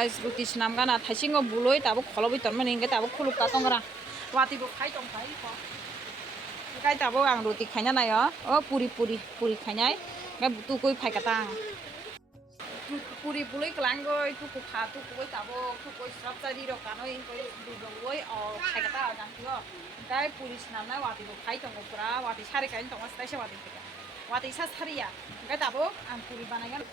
guys, Roti senam kan thasing go buloi tabo kholobi tormani inge tabo khuluk ka tongra. Wati bo khai tong khai ko. Kai tabo ang roti khanya na yo. Oh puri khanya. Ngai tu koi phai katang. Puri buloi klang go tu ku kha tu koi tabo tu koi sab tari ro kanoi koi du doi o phai kata jang ti go. Kai puri senam na wati bo khai tong go pura wati sare kain tong astai se wati tika. Wati sa saria. Ngai tabo ang puri banayan.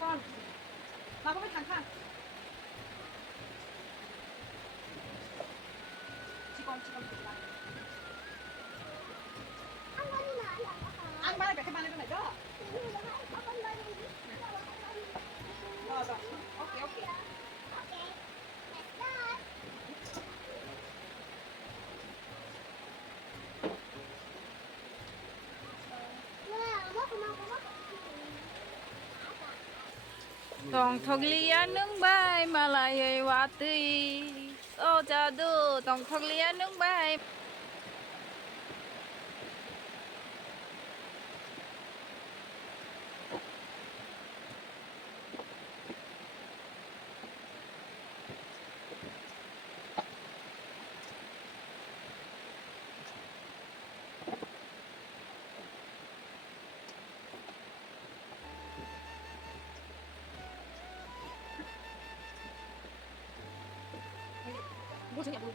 Con, mà có biết thằng Khang? Chị con làm. Ăn ba này phải cái ba này này đó. Rồi, ok. Tong thoglia nung bay malay wati o jadu tong thoglia nung bay 뭐 저냐 뭐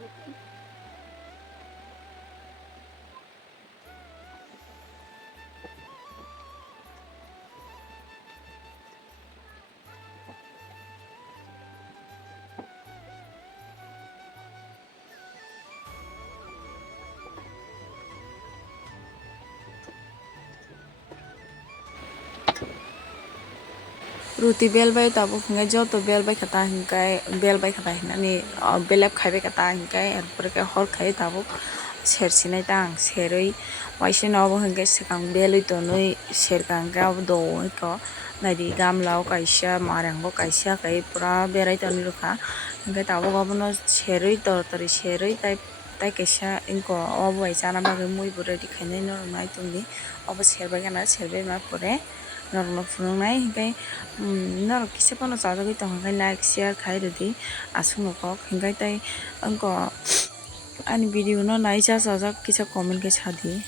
Roti bel bai tabo hingga joto bel bai kata hingkai bel bai kata hinani belap khaibe kata hingkai erpore ke hor khai tabo ser sinai tang seroi waise nobo hingkai sekang belui tonoi serkang ga do ko nadi gamlao kaisa marangbo kaisa kai pura berai toni rokha hingkai tabo gobono seroi tortori seroi tai kaisa ingko obo bai chana bagui mui bo ready khainai no nai tongni obo serbai gana serbai ma pore norno phunungnai hingkai norok kisa pono chajagui tongo hingkai like share khai rodi asung kok hingkai tai angko ani video no nai chajak kisa comment ke sadi.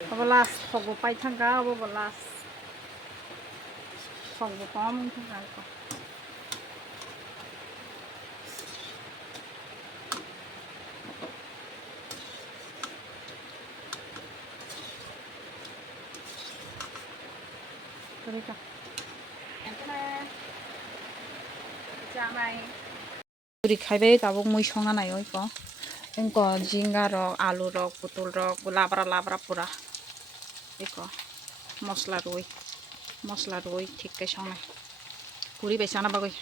अब last थगबो पाइथांगा अब last थगबो कम थांगा 그러니까 우리 갈배 다복 muy 성하나요 이거 이거 징가럭 아루럭 부돌럭 라브라 뿌라 이거 মশলা রই ঠিককে সঙ্গে পুরি বেচানা বাগৈ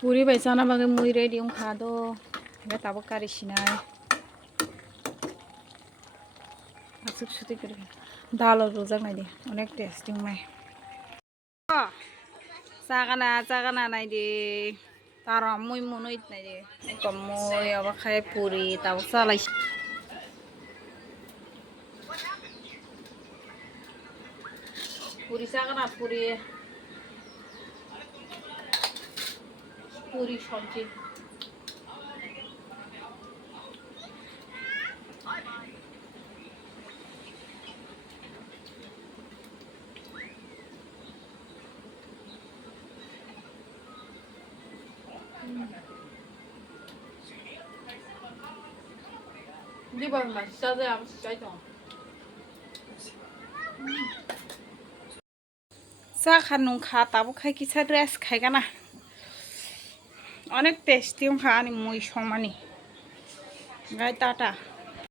পুরি বেচানা বাগৈ মুই ready wngkha do এটা তাবো কারি Sinai আসুক সুতি করে ডাল রোজা নাই দি অনেক টেস্টি মাই জাগানা নাই দি তার মুই মনইত নাই দি কম মুই আবার খাই পুরি তাও চালাই পুরি জাগানা পুরি সবজি 이번 맛있어서 맛있어. চাখান wngkha তাবো খাই কিসা ড্রেস খাইগানা অনেক টেস্টি wngkha আনি মুই সমানি গাই টাটা।